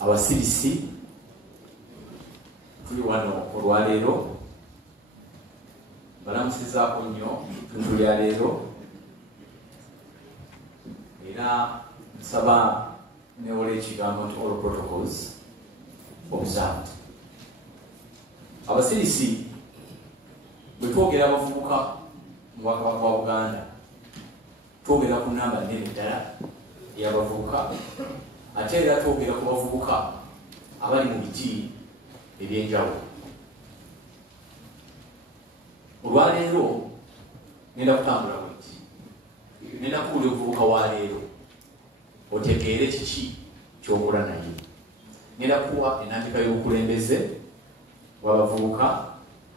abasirisi tuli wano olwaleero balamusizaako nnyo tuntu lya leero era nsaba newola ekigambo nti all protocols observed. Abasirisi bwe twogera abavubuka mu Bwakabaka bwa Buganda twogera ku namba nnene ddala ey'abavubuka ate era twogera ku bavubuka abali mu biti ebyenjawulo. Olwaleero ngenda kutambula bweti, ngenda kuwulira obuvubuka wa leero otegeere kiki kyokola naye. Ngenda kuwa enambika y'obukulembeze bw'abavubuka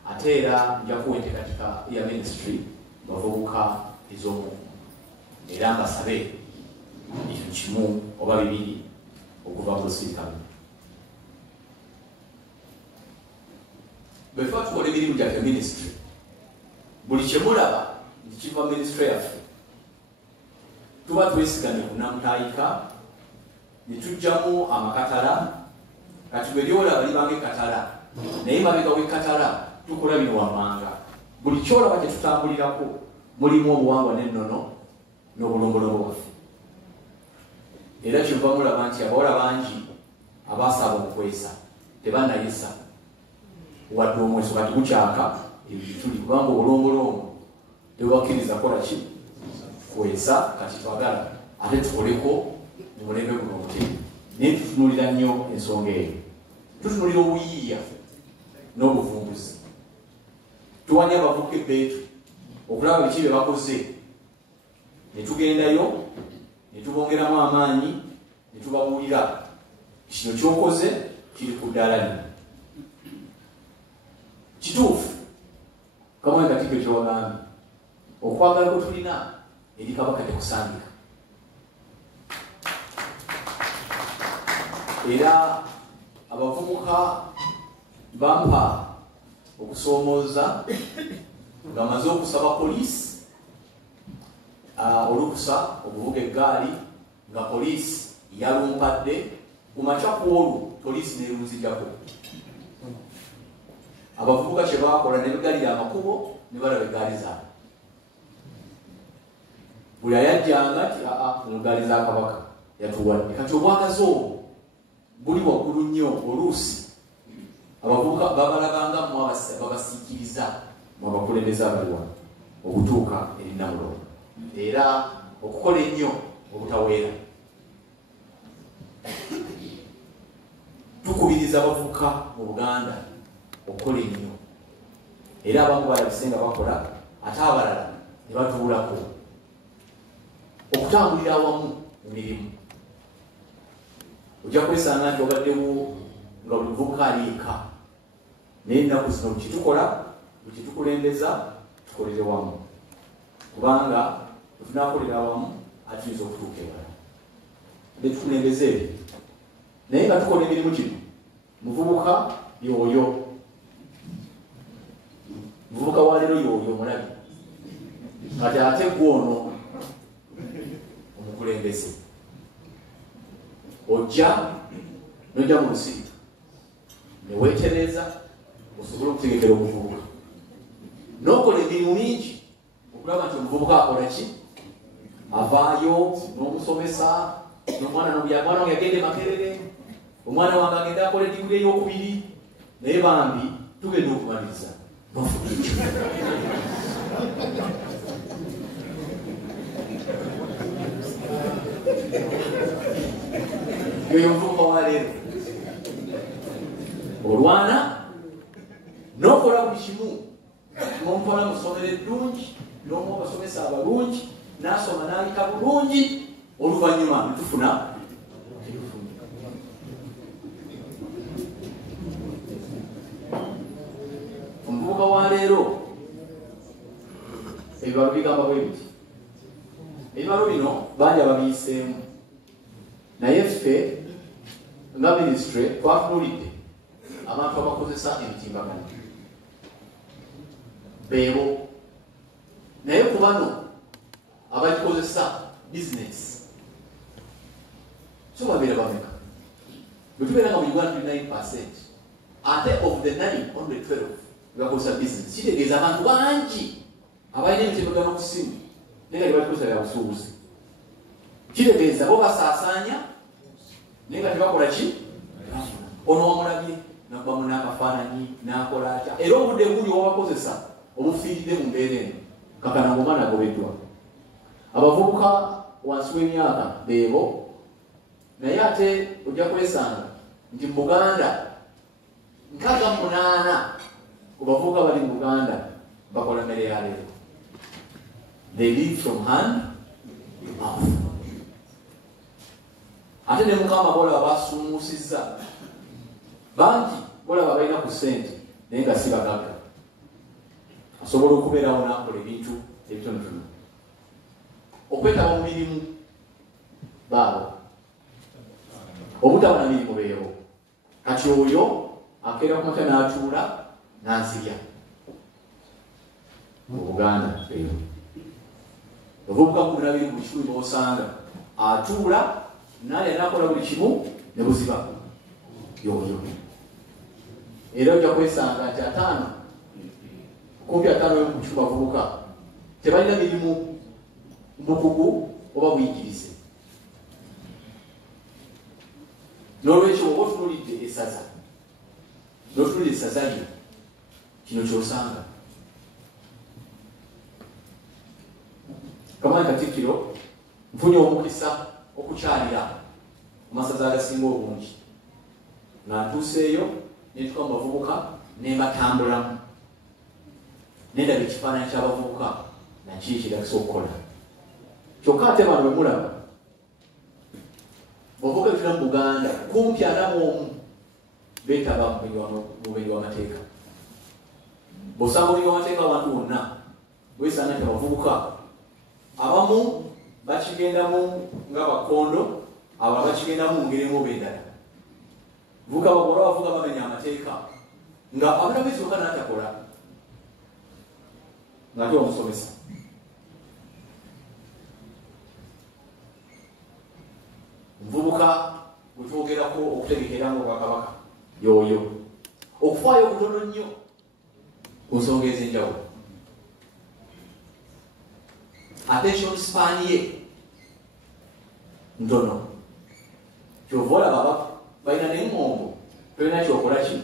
ate era nja kuwa enteekateeka ya ministry bavubuka ez'omukumu era mbasabe ekintu kimu oba bibiri okuva ku lusirikale. Bwe tuba tukola emirimu gyaffe ministry, buli kye mulaba nti kiva ministry yaffe tuba twesigamye ku Namutayika ne tujjamu amakatala. Kati bwe lyolaba libanga ekkatala naye mabega w'ekkatala tukola bino wammanga. Buli kyolaba kye tutambulirako mulimu obuwangwa n'ennono n'obulombolombo bwaffe. Era kyova mulaba nti abawala bangi abaasaba omukwesa tebannayesa wadde omweso kati gukyaka ebituli kubanga obulombolombo tebubakkiriza kola ki kwesa. Kati twagala ate tukoleko mu mulembe guno omutemu naye tutunulira nnyo ensonga eyo, tutunulira obuyiiya n'obuvumbuzi. Tuwanya abavubuka ebbeetu okulaba biki bye bakoze ne tugendayo ne tubongeramu amaanyi ne tubabuulira kino kyokoze kiri ku ddaala lino. Kituufu kamwe Katikkiro kyewagambye okwagala kwe tulina eri Kabaka tekusangika. Era abavubuka bampa okusoomooza nga maze okusaba poliisi olukusa okuvuga eggaali nga poliisi yalumpadde kumakya kwolwo poliisi neerunzijako. Abavubuka kye baakola ne begalira amakubo ne balaba eggaali zaabwe. Buli ayajjanga ti mu ggaali za Kabaka yatuwadde. Kati obwagazi obwo buli waggulu nnyo. Oluusi abavubuka babalabanga mu babasiikiriza mu abakulembeze abali wano okutuuka eri Namulondo era okukola ennyo obutaweera. Tukubiriza abavubuka mu Buganda okukola ennyo era abamu balabise nga bakola ate abalala ne batuulako. Okutambulira awamu mu mirimu ojja kwesanga nti obaddewo nga buli muvubuka ali eka naye ennaku zino buli kitukola buli kitukulembeza tukolere wamu kubanga tunakolera awamu atuyinza okutuuka ewala betukulembeze ebyo. Naye nga tukola emirimu kino muvubuka y'oyo, muvubuka wa leero y'oyo mulabi kati ate gwono omukulembeze ojja nojja mu lusirika neweetereza osobole okutegekera omuvubuka n'okola emirimu mingi okulaba nti omuvubuka akola ki avaayo n'omusomesa n'omwana wange agende Makerere, omwana wange agende akola diguli ey'okubiri naye bambi tugenda okumaliriza nofuga ekyo. Yoyo muvubuka wa leero olwana n'okola buli kimu n'omutwala mu ssomero eddungi n'omu abasomesa abalungi n'asoma n'ayita bulungi oluvannyuma netufuna omuvubuka wa leero. Ebibalo bigamba bwe biti, ebibalo bino bangi ababiyiseemu naye ffe nga ministry twatunulidde abantu abakozesa emitimbagano beebo naye ku bano abagikozesa bizinesi so babeera bameka Bwetubeera nga mu Uganda 9%. Ate of the 9 only 12 bakozesa business. Kitegeeza abantu bangi abalina emitendera ku ssimu naye nga tebakozesa bya busuubuzi. Kitegeeza bo basaasaanya naye nga tebakola ki? Ono wamulabye nakubamu n'akafaananyi n'akola atya. Era obudde buli owabakozesa obufiiridde mu mbeera eno kakana ng'omwana agobeddwa. Abavubuka wansi w'emyaka beebo, naye ate ojja kwesanga nti mu Buganda 68 ku bavubuka bali mu Buganda bakola mmere ya leero. They live from hand to mouth. Ate ne Mukama bolaba basuumusizza bangi, bolaba balina ku ssente naye nga si bagagga. Asobola okubeerawo n'akola ebintu ebitonotono. Okwetaba mu mirimu baabo, obutaba na mirimu beebo. Kati oyo akeera ku makya n'atuula n'anzirya mu Buganda eyo. Obuvubuka 12 buli kikumi bw'osanga atuula n'alya n'akola buli kimu ne buziba yoyo. Era ojja kwesanga nti 5 kumpi 5 ku kikumi bavubuka tebalina mirimu bukugu oba buyigirize. N'olwekyo oba otunuulidde essaza n'otunuulidde essaza lyo, kino ky'osanga. Kamaani Katikkiro nfunye omukisa okukyalira mu masaza agasinga obungi, nga ntuuseeyo netuka mu bavubuka ne mbatambulamu nendaba ekifaananyi ky'abavubuka nakiri kiragisa okukola. Kyokka ate bano bwe mulaba bavubuka betuna mu Buganda kumpi 41 beetaba mu bumenyi bw'amateeka. Bw'osanga obumenyi bw'amateeka abantu bonna bwesanga nti abavubuka abamu bakigendamu nga bakondo, abalala bakigendamu mu ngeri emu endala. Vuga bakola bavuga bamenya amateeka nga abalamuzi bokka n'atakola nga ate omusomesa. Nvubuka gwe twogerako okutegekera nga Obwakabaka yoyo okufaayo okutono nnyo ku nsonga ez'enjawulo. Attention span ye ntono. Kyova olaba balina n'eŋŋombo, tolina kyokola ki,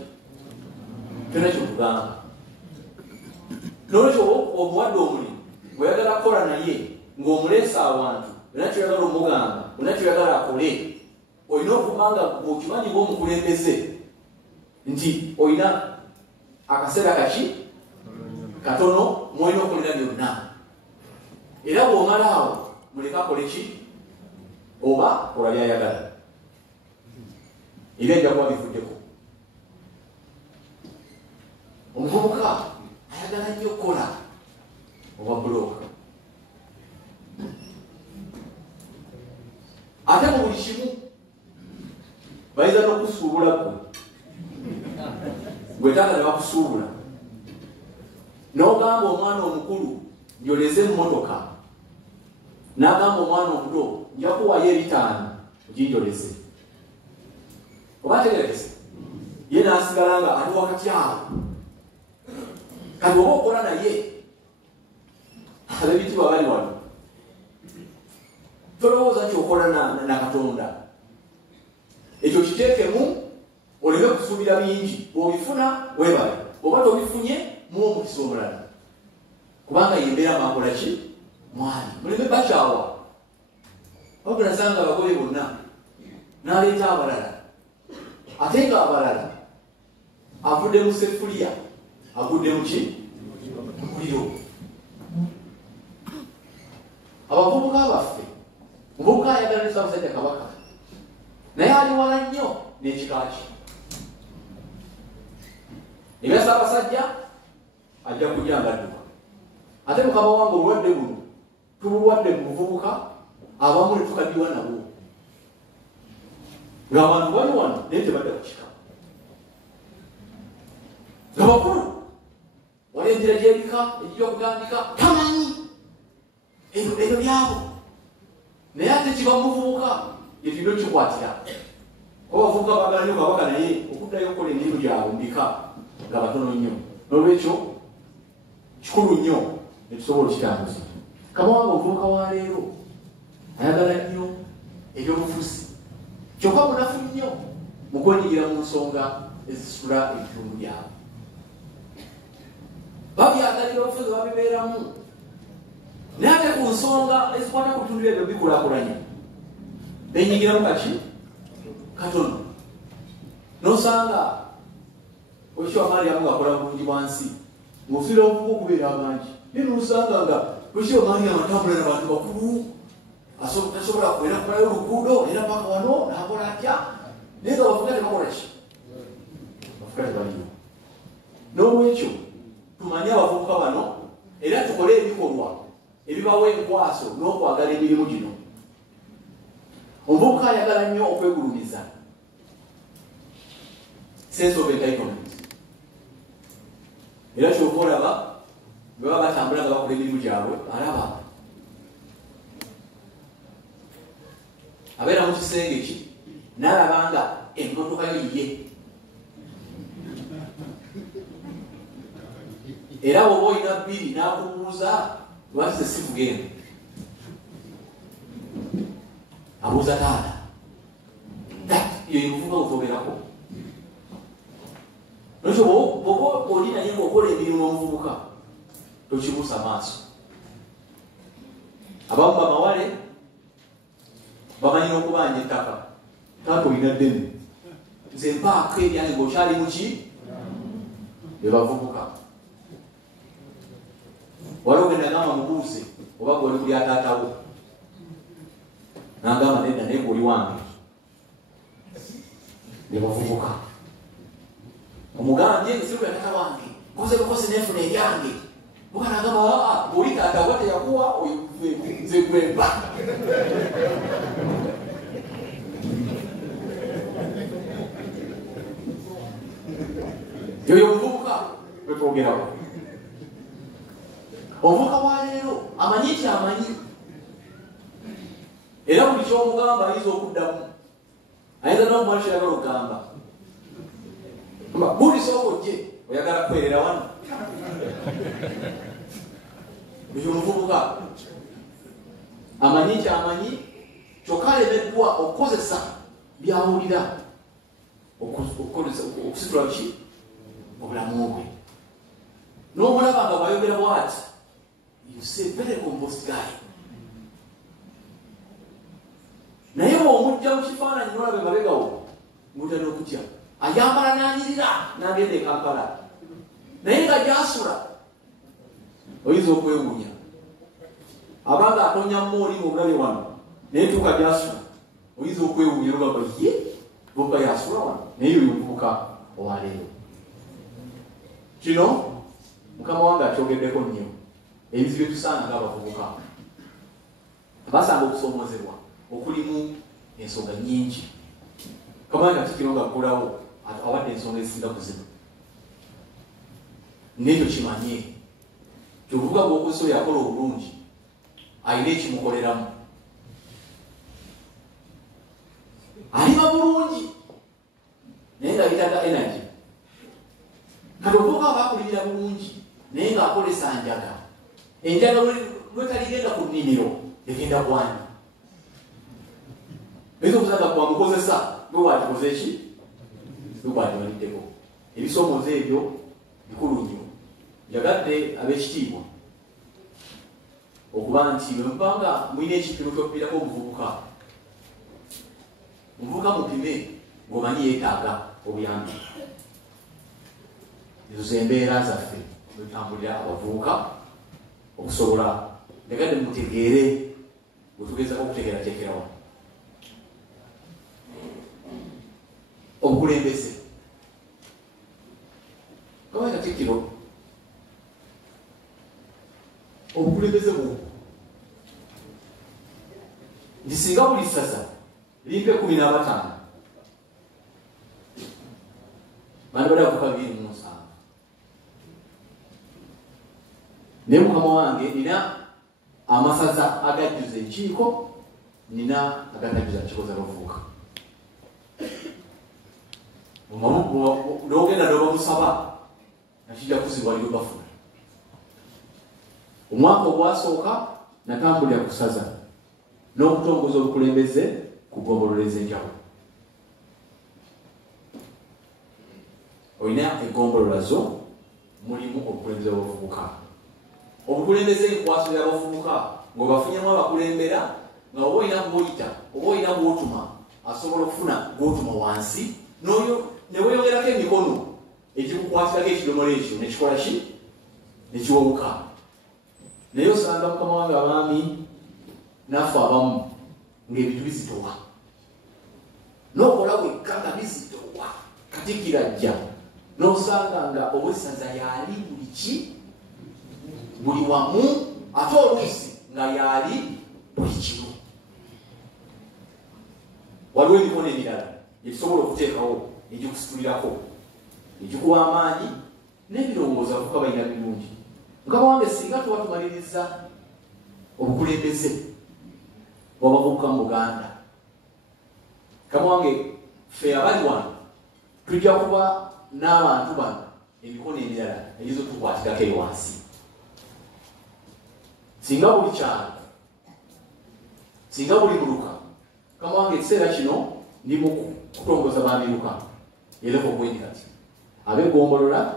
tolina kyokugamba. N'olwekyo omuwadde omulimu bw'oyagala kukola naye ng'omuleesa awantu, olina kyoyagala omugamba, olina kyoyagala akole, olina okuba nga bw'okimanyi ng'omukulembeze nti olina akaseera kaki katono mwolina okolera byonna. Era bw'omala awo muleke akole ki oba kola byayagala. Ebyo ejja kuba bivuddeko. Omuvubuka ayagala nnyo okukola oba bulooka. Ate mu buli kimu bayinza n'okusuubula gwe. Gwe taata ne bakusuubula. N'ogamba omwana omukulu njoleze emmotoka, n'agamba omwana omuto nja kuwayo 5 oginjoleze. Oba tegerekese ye n'asigala nga ali wakati awo. Kati oba okola naye ab'ebitibwa bali wano, tolowooza nti okola na Katonda. Ekyo kiteekemu oleme kusuubira bingi, bw'obifuna weebale, oba tobifunye muwa omukisa omulala, kubanga yembeera maakola ki mwali. Muleme bakyawa. Wabula nasanga abagoye bonna n'aleeta abalala, ate nga abalala avudde mu sefuliya, agudde mu ki muliro. Abavubuka baffe, omuvubuka ayagala ne Ssaabasajja Kabaka naye ali wala nnyo n'ekika ki. Ebya Ssaabasajja ajja kujja ngadduka. Ate Mukama wange obulwadde buno tubulwadde mu buvubuka, abamu ne tukaddiwa nabo ng'abantu bali wano naye tebadda ku kika. Nga bakulu wali enjira gy'ebika ejijja okutandika tamanyi ebyo byabo, naye ate kiba muvubuka ebyo kikwatira. obavubuka bagala nnyo kabaka naye okuddayo okukola emirimu gyabwe mbika nga batono nnyo n'olwekyo kikulu nnyo netusobola okitambuza kamawanga omuvubuka wa leero ayagala nnyo ebyobufuzi kyokka munafu nnyo mu kwenyigira mu nsonga ezisula ebitundu byabwe babyagalira obufuzi babibeeramu naye ate ku nsonga ezikwata ku bitundu ebyo bikulaakulanye benyigiramu kaki katono nosanga okiwamaliamu ngaakola bulungi bwansi ngaofiira obuba okubeera abangi naye nosanga nga okiwamaliamu atambula nabantu bakulu tasobola kubeera kukolayo oluguudo era paka wano nakola atya naye nga bavuga tebakola ki bavuga tebaliyo n'olwekyo tumanye abavubuka bano era tukole ebikolwa ebibawa enkwaso n'okwagala emirimu gino omuvubuka ayagala nnyo okwegulumiza sense of entitlement era kyova olaba bwe baba batambula nga bakola emirimu gyabwe alaba abeera mu kisenge ki n'alaba nga emmotoka yo yiye era woba olina bbiri n'akubuuza lwaki sesivugenda abuuza taata yo yemuvuga otogerako nekyo bwoba oli naye ngaokola emirimu n'omuvubuka tokibuusa maaso abamu bamawale bamanyira okubanja ettaka taata olina ddene nze mpaako ebyange ngaokyali muki bebavubuka wali ogenda gamba mubuuze oba goli kuli ataatawo nagamba nedda naye ngaoli wange bebavubuka omugambye nsiru ya taata wange koze bukozi nefuna ebyange bukanagamba ngaoli taata wa teyakuwa nze gwemba yoyo omuvubuka wetwogerako omuvubuka wa leero amanyi nti amanyi era buli kyomugamba ayinza okuddamu ayinza n'okumala kyeyagala okugamba bulisooka ojje oyagala kwerera wano ekyo omuvubuka amanyi nti amanyi kyokka alemeddwa okukozesa byawulira okusitula ki obulamu bwe n'omulaba nga bwayogera bwati you say very composed guy naye omujja mu kifaananyi nolabe mabegawo mujja n'okutya ayambala n'anyirira n'agenda e Kampala naye nga gyasula oyinza okwewuunya abanga atonya mooli mu bulabe wano naye tuuka gyasula oyinza okwewuunya nogamba ye boba yasula wano naye oyo omuvubuka owaleero kino mukama wange akyogeddeko nnyo ebizibu byetusaana ng'abavubuka basanga okusoomozebwa okulimu ensonga nnyingi kamanga kikiro nga kkolawo awadde ensonga ezisinga kuzibu nekyo kimanye kyovuga bwokusa oyo akola obulungi alina ekimukoleramu alima bulungi naye nga yitaga energy kati ovubuka abakulirira bulungi naye ng'akolesa njaga enjaga lwetaligenda ku nnimiro egenda kwani naye okusanga kwamukozesa lwewakikoze eki lwekwatibaliddeko ebisomozo ebyo bikulu nnyo njagadde ab'ekitiibwa okuba nti bwemupanga mulina ekipimo kyokupirako omuvubuka mupime ng'omanyi yeetaaga obuyambi ezo zembeera zaffe wetambulira abavubuka okusobola njagadde mutegeere bwetugezako okutegeerateekerawa obukulembeze kawaii katikkiro obukulembeze bwo nti singa buli ssaza limpe 15 bandi bali avuka 27 naye mukama wange nina amasaza agajjuza enkiiko nina agatajuza nkiiko z'abavubuka n'osaba nakijja kuzibwaliro bafuna. Omwaka ogwasooka natambulira ku ssaza n'okutongoza obukulembeze ku ggombolola ez'enjawulo. Olina eggombolola zo mulimu obukulembeze bw'obuvubuka. Obukulembeze enkwaso y'abavubuka ng'obafunyemu abakulembera nga oba olina bw'oyita oba olina bw'otuma asobola okufuna gw'otuma wansi ne weeyogerako emikono ekikukwatirako ekidomola ekyo nekikola ki nekiwobuka. Naye osanga mukama wange abaami naffe abamu ng'ebintu bizitowa n'okola wekka nga bizitowa Katikkiro ajja n'osanga nga obwesaza yali buli ki buli wamu ate oluusi nga yali buli kimu. Waliwo emikono emirala gyetusobola okuteekawo egikusitulirako egikuwa amaanyi n'ebirowoozo avuka balina birungi. Mukama wange singa tuba tumaliriza obukulembeze bw'abavubuka mu Buganda, Mukama wange ffe abali wano tujja kuba n'abantu bano emikono emirala egizo tukwatirako eyo wansi. Singa buli kyalo, singa buli muluka, Mukama wange ekiseera kino ndi mu kutongoza bamiruka era obwendi kati ab'eggombolola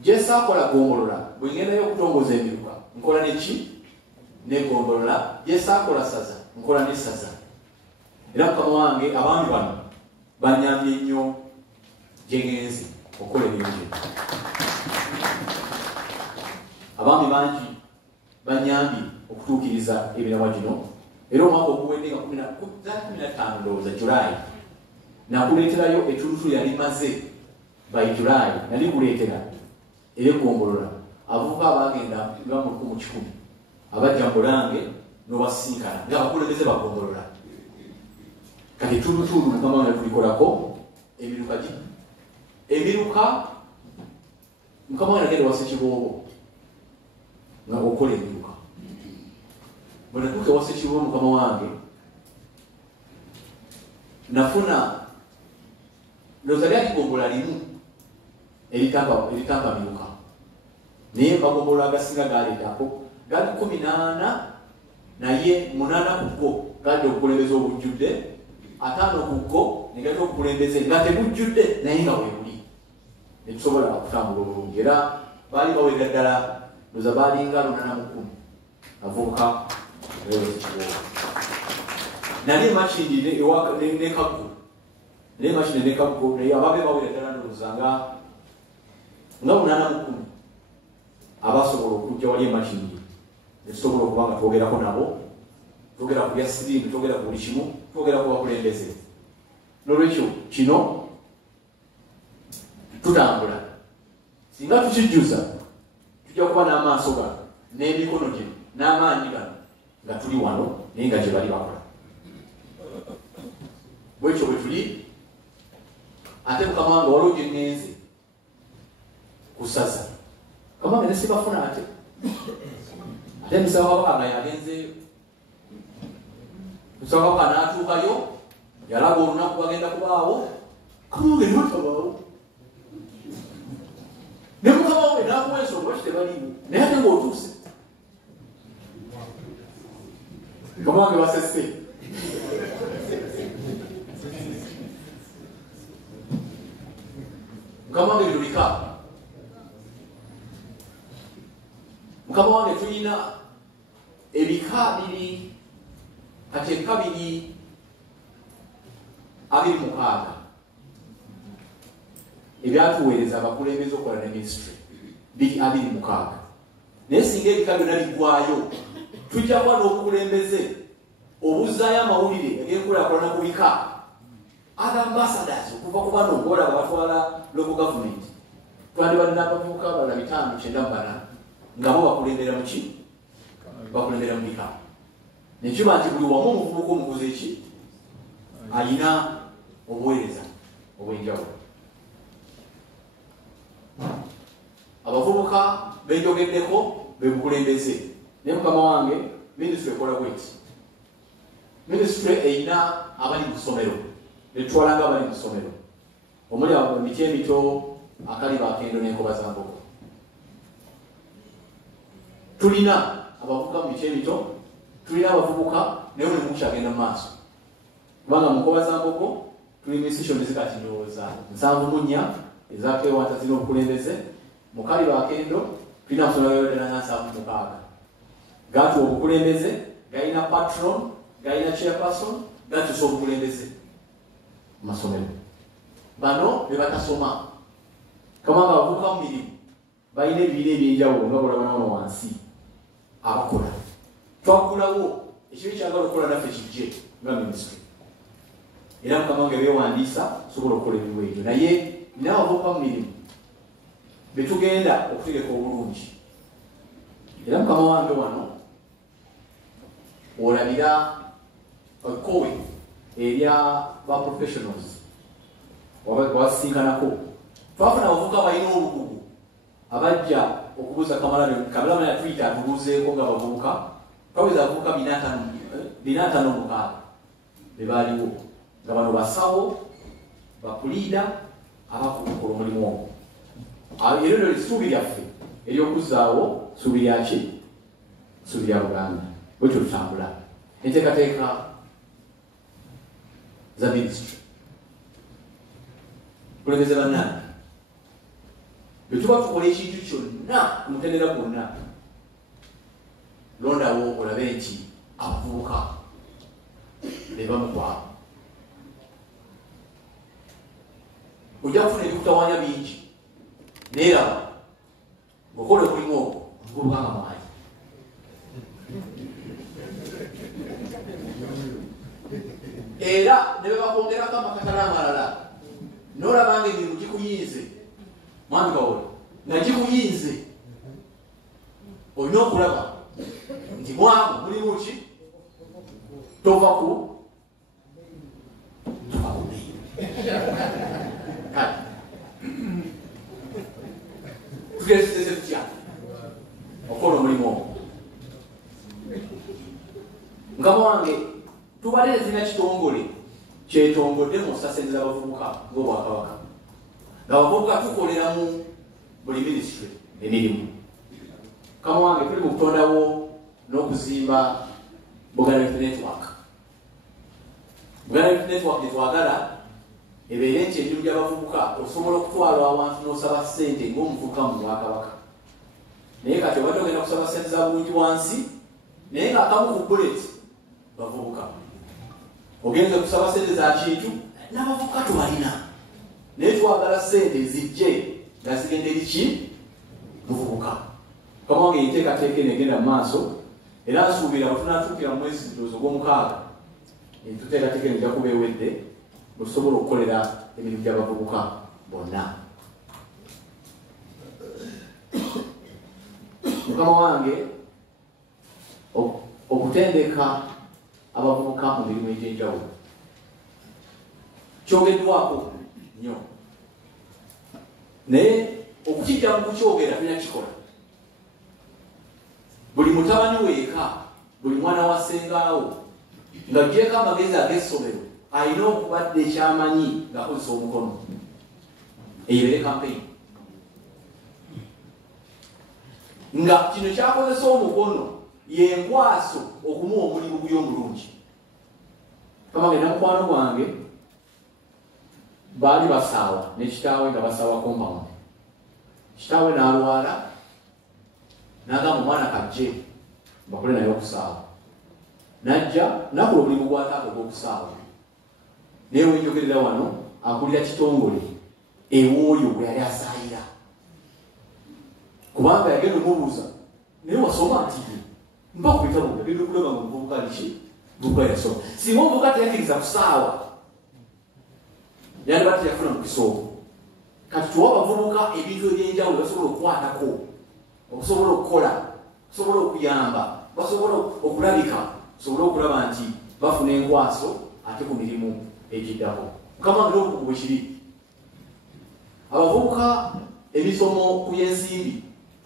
gyesaakola ggombolola bwe ngendayo okutongoza emiruka nkola neki n'eggombolola, gyesaakola ssaza nkola n'essaza. Era Mukama wange abaami bano banyambye nnyo gye ngenze okukola ebirungi. Abaami bangi banyambye okutuukiriza emiramwa gino. Era omwaka oguwedde nga 15 ndowooza Julaayi nakuleeterayo ettulutu yali maze by Julaayi nali kuleetera era eggombolola abavubuka abagenda nga mu 1,000 abajja Mulange n'obasinkana ng'abakulembeze baggombolola. Kati ettulutuulu Mukama wange tulikolako emiruka gi emiruka Mukama wange agenda wasa ekiboobo nga okola emiruka. Bwe natuuka wasa ekiboobo Mukama wange nafuna ndowooza lyali ggombola limu eritamba miruka naye magombolola agasinga galeetako gali 18 naye 8 ku go galina obukulembeze obujjudde, 5 ku go negalina obukulembeze nga tebujjudde naye nga weebuli netusobola okutambula obulungi. Era baali bawega ddala ndowooza baalinga 80 avubuka nali emakindi nekaggo naye emakindi nekaggo naye ababe bawega ddala ndowooza nga 80 abasobola okujja wali emakindi netusobola okuba nga twogerako nabo, twogera ku bya siriimu, twogera ku buli kimu, twogera ku bakulembeze. N'olwekyo kino tutambula singa tukijjuza tujja kuba n'amaaso gano n'emikono gino n'amaanyi gano nga tuli wano naye nga gye bali bakola. Bwekyo bwe tuli ate Mukama wange waliwo gye ngenze kusaza Mukama wange nesibafuna ate Musawo Kabaka yagenze Musawo Kabaka n'atuukayo yalaga olunaku bagenda kubaawo Mukama wange notabaawo ne Mukama wange n'akuwa ensonga lwaki tebaliiwo naye ate ng'otuuse Mukama wange basese Mukama wange birubika Mukama wange tulina ebika biri kati ebika biri 26 ebyatuweereza abakulembeze okukola ne ministry biri 26 naye singa ebika byonna biggwayo tujja kuba n'obukulembeze obuzzaayo amawulire ag'enkulaakulana ku bika other ambassadors okuva ku bano ng'olaba batwala local government twandibadde n'abavubuka abalala 5-9 nga bo bakulembera mu ki bakulembera mu bika nekiba nti buli wamu omuvubuka omuguzi eki ayina obuweereza obw'enjawulo. Abavubuka benjogeddeko be bukulembeze naye Mukama wange minisitule ekola bweti. Minisitule eyina abali mu ssomero netutwalanga abali mu ssomero omuli emiti emito akaliba akendo n'enkoba za mbogo. Tulina abavubuka mu miti emito, tulina abavubuka naye buli muntu kyagenda mu maaso, kubanga mu nkoba za mbogo tulina institution zikati ndowooza 74 ezakewanta zirina obukulembeze. Mu kaliba akendo tulina amasomero ddala 76 gatuwa obukulembeze, galina patron, galina chairperson, gatusa obukulembeze mu masomero. Bano be batasoma kamanga abavubuka mu mirimu balina ebibiina ebyenjawulo nga bolaba wano wansi abakola. Twakulawo ekibi kyagala okukola naffe kijje nga minisitule, era mukama nga beewandiisa sobola okukola ebimu ebyo, naye naawe abavubuka mu mirimu betugenda okutegeka obulungi. Era mukama wange wano olabira ekkowe erya ba professionals wabasinkanako. Twafuna abavubuka balina olukugu abajja okubuuza Kamalabyonna yatuyita atubuuzeeko nga bavubuka, twaweza abavubuka 556 be baaliwo, nga bano basawo, bapuliida, abakukola omulimu ogwo. Era lyo essuubi lyaffe ery'okuzzaawo ssuubi lyaki? Ssuubi lya Buganda. Bwetyo tutambula enteekateeka za minisitule. Kulembeze bannange, bwe tuba tukola ekintu kyonna ku mutendera gwonna, londawo olabe nti abavubuka be bamukwabo. Ojja kufuna ebikutawaanya bingi, naye raba ng'okola omulimu ogwo omuvubuka nga mwanyi. Era ne bwe bakwongerako amakatala amalala n'olabanga emirimu gikuyinze, mwami Kawola, nga gikuyinze, olina okulaba nti mwamu mulimu ki? Tova ku tugeseze tutya okola omulimu ogwo. Mukama wange tubalire zina kitongole kyetongodde mu kusasiriza abavubuka ng'Obwakabaka, ng'abavubuka tukolera mu buli minisitule emirimu. Mukama wange tuli mu kutondawo n'okuzimba Buganda Youth Network. Buganda Youth Network gyetwagala ebeere nti emirimu gy'abavubuka osobola okutwalwa awantu n'osaba ssente ng'omuvubuka mu Bwakabaka, naye kati obadde ogenda kusaba ssente za bulungi wansi, naye ng'akamu ku bullet bavubuka. Ogenze kusaba ssente za kintu n'abavubuka tubalina, naye twagala ssente zijje nga zigenda eri ki? Muvubuka. Mukama wange enteekateeka eno egenda mu maaso, era nsuubira bwe tunaatuukira mu mwezi gw'omukaaga enteekateeka eno ejja kuba ewedde bwe tusobola okukolera emirimu gy'abavubuka bonna. Mukama wange okutendeka abavubuka mu mirimu egy'enjawulo kyogeddwako nnyo, naye okukijja mu kukyogera tulina kikola. Buli mutabani weeka, buli mwana wa ssengaawo ng'aggyeeko amagezi ag'essomero alina okubadde ekyamanyi ng'akozesa omukono. Eyo campaign nga kino kyakozesa omukono yenkwaso okumuwa omulimu guli omulungi. Kamange namukwano gwange baali basaawa ne kitaawe nga basaawa compound. Kitaawe n'alwala n'agamba omwana kajje bakole naye okusaawa. Najja nakola omulimu gwa taata ogw'okusaawa. Naye wenjogerera wano akulira kitongole ewooyo bwe yali asaayira, kubanga yagenda omubuuza naye wasoma nti mba kubitabo yagenda okulaba nga omuvubuka liki muvubuka yasoma. Singa omuvubuka teyakkiriza kusaawa yandibadde teyafuna mukisa ogwo. Kati tuwa abavubuka ebintu ebyenjawulo basobola okukwatako, okusobola okukola, okusobola okuyamba, basobola okulabika, basobole okulaba nti bafuna enkwaso ate ku mirimu egiddako. Mukama wange n'obukugu bwe kiri. Abavubuka emisomo ku y'ensimbi,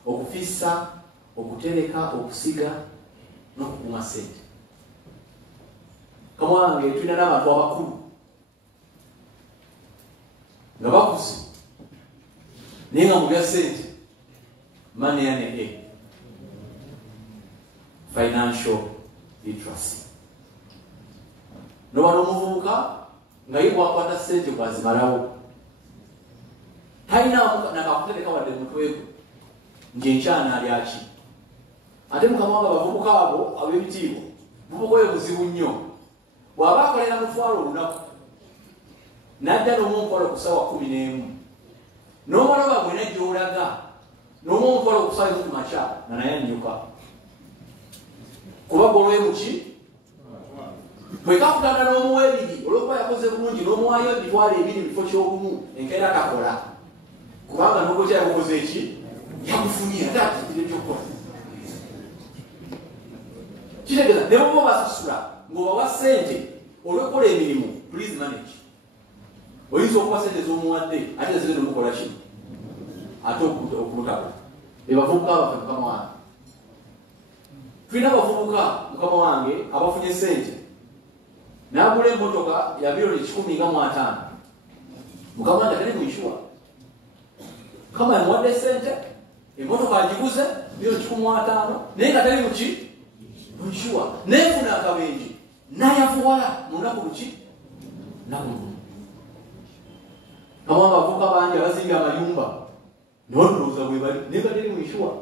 okufissa, okutereka, okusiga n'okukuuma ssente. Mukama wange tulina n'abantu abakulu nga bakuze naye nga mu bya ssente money and financial literacy. Noba n'omuvubuka nga ye bwakwata ssente bwazimalawo talina nakakutereka wadde mutwe gwe nti enkyana alya ki. Ate mukama wange abavubuka abo ab'ebitiibwa bubukoye buzibu nnyo. Bw'aba akolera mutwalo olunaku n'adda n'omumutwalo ku ssaawa 11 n'omulaba bwe najja olaga n'omumutwalo ku ssaawa ku makya nga naye annyuka kuba golwemuki bwekakutanda n'omuwa ebiri olwokuba yakoze bulungi n'omuwayo emitwalo ebiri mu kifo ky'obumu enkeera kakola kubanga n'ogotya yakukoze eki yakufunye ate akitire ekyokukola kitegeeza ne bwoba obasasula ng'obawa ssente olw'okukola emirimu please manage. Oyinza okuba ssente z'omuwadde ate zigenda omukola ki ate okumutabula. Bebavubuka abaffe mukama wange, tulina abavubuka mukama wange abafunye ssente n'agula emmotoka ya milioni 105. Mukama wange atali mwishuwa, kama yamuwadde ssente emmotoka agiguze milioni 105 naye nga tali muki mwishuwa, neefuna akabenje nayavuwala mu lunaku luki nalumu. Kama abavubuka bangi abazimbye amayumba n'olowooza bwe bali naye nga tali mwishuwa.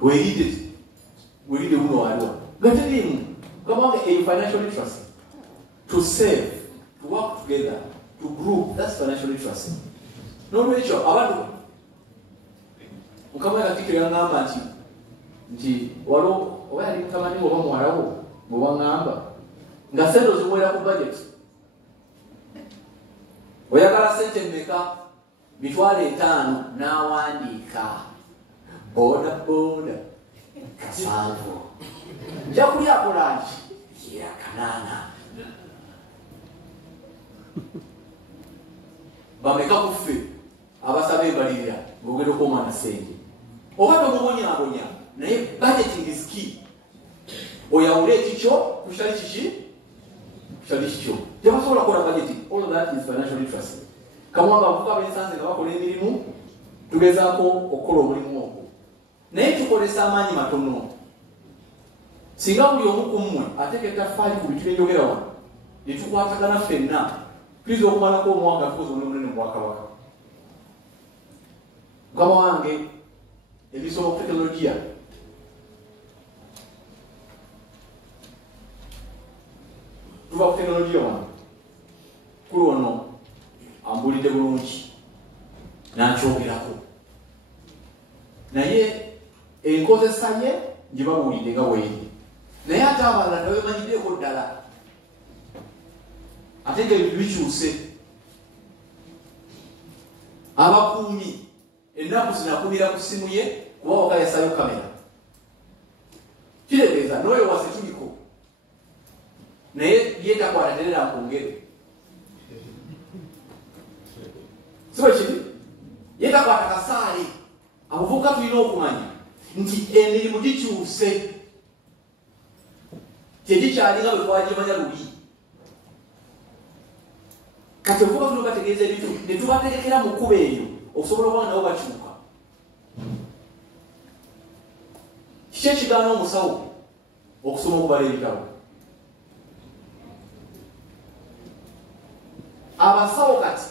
Weeride buno waliwa gatalimu. Kama wange a financial literacy to save, to work together, to group, that's financial literacy. N'olwekyo abantu mukama yakatikkira yaŋŋamba nti waliwo oba yali mutabani oba muwalawo bwe waŋŋamba nga ssente ozimuwera ku budget, oyagala ssente mmeka? 5,000 n'awandiika boda kasanvu nja kulya lanchi ya kanana bameka kuffe abasaba embalirira ng'ogenda okwomana ssente oba tomubonyabonya naye budgeting is key. Oyawule ekikyo kukyali kiki kyali kikyo tebasobola kukola budgeting. All of that is financial literacy. Kamwanga abavubuka b'ensanze nga bakola emirimu tugezaako okukola omulimu ogwo naye tukolesa amaanyi matono. Singa buli omu ku mmwe ateeka ettaffaali ku bintu byenjogera wano ne tukwatagana ffenna tuyinza okumalako omuwanga tukoze omulimu munene mu Bwakabaka. Mukama wange ebisomo ku tekinologiya tuva ku tekinologiya wano kuli wano ambulidde bulungi nankyogerako naye enkozesa ye gye babuulidde nga weeri naye ate abalala tebemanyiddeeko ddala ate nga ebintu bikyuse. Abakuumi ennaku zinakumira ku ssimu ye kuba waka yasayo kamera kitegeeza n'oyo wase tuliko naye yetakwata terera nkungere siba kiri yetakwata kasaale. Abavubuka tulina okumanya nti emirimu gikyuse tegikyalinga bwe twagimanya luli. Kati ovubuka tulina bategeeza ebintu ne tubaterekera mu kkuba eyo okusobola okuba nabo bakyuka. Kiki ekigaana omusawo okusoma okubala ebitabo? Abasawo kati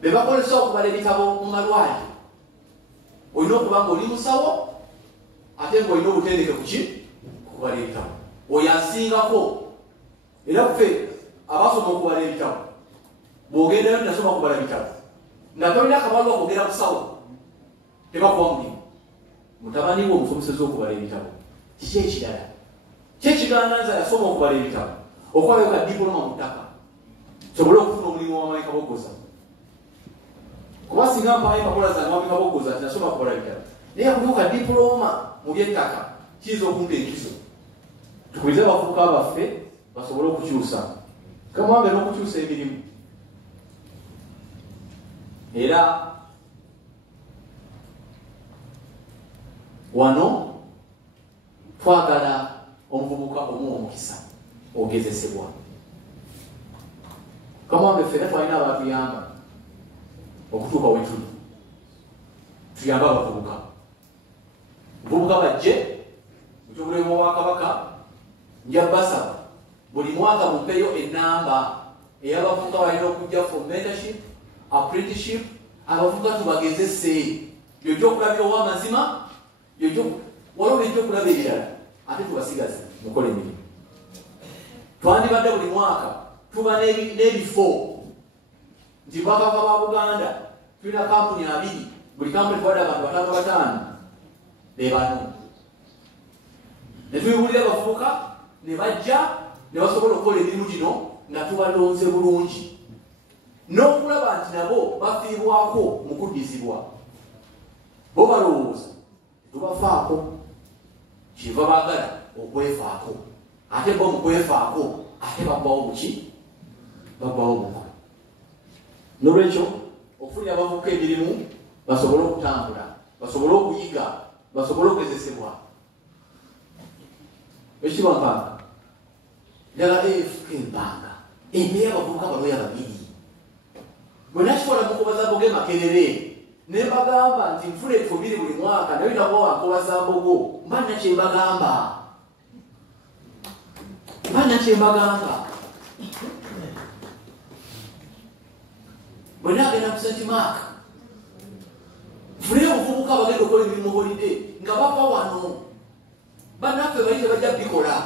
be bakozesa okubala ebitabo mu malwaliro olina okuba nga oli musawo ate ng'olina obutendeke kuki okubala ebitabo. Oyo asingako era ffe abasoma okubala ebitabo bw'ogendayo tinasoma okubala ebitabo nga tolina akabalwa okugera musawo tebakuba mulimu. Mutabani we omusomeseza okubala ebitabo kiki ekirala? Ki ekigaana nze yasoma okubala ebitabo okwayo ka diploma mu ttaka sobole okufuna omulimu w'amaika bogoza kuba singa mpayo empapola zange wamaika bogoza tinasoma okubala ebitabo naye akuliwo ka diploma mu by'ettaka kiyinza okumpa enkizo. Tukubirize abavubuka baffe basobole okukyusa kamwange n'okukyusa emirimu. Era wano twagala omuvubuka omuwa omukisa ogezesebwa kamwambe ffena twalina abatuyamba okutuuka wetuli tuyamba abavubuka buvubuka bajje mukyobulemu obwakabaka nja basaba buli mwaka mumpeyo enamba ey'abavubuka balina okujja for mentorship apprenticeship abavubuka tubagezese byojyokulabira ow'amazima waliwo byojyokulaba ebirala ate tubasigaze mukola emirimu twandibadde buli mwaka tuba n'ebifo nti bakaka ba Buganda tulina kampuni 2 buli kampuni twadde abantu 5 bebano ne tubiwulira abavubuka ne bajja ne basobola okukola emirimu gino nga tubalonze bulungi n'okulaba nti nabo bafiibwako mu kuddizibwa bo balowooza tubafaako kiva baagala okwefaako ate bo mu kwefaako ate babbawo buki babbawo buko n'olwekyo okufunira abavubuka emirimu basobole okutambula basobole okuyiga basobole okugezesebwa ekibampanga ddala efuka embanga embeera abavubuka baloya 2 bwe nakikola mukubaza mbogo Makerere ne mbagamba nti nfuna ebifo 2 buli mwaka naye nakuba wankubaza mbogo mba nakyembagamba bwe nagenda ku St. Mark nfune obuvubuka abagenda okukola emirimu holide nga bava wano bannaffe bali tebajja bikola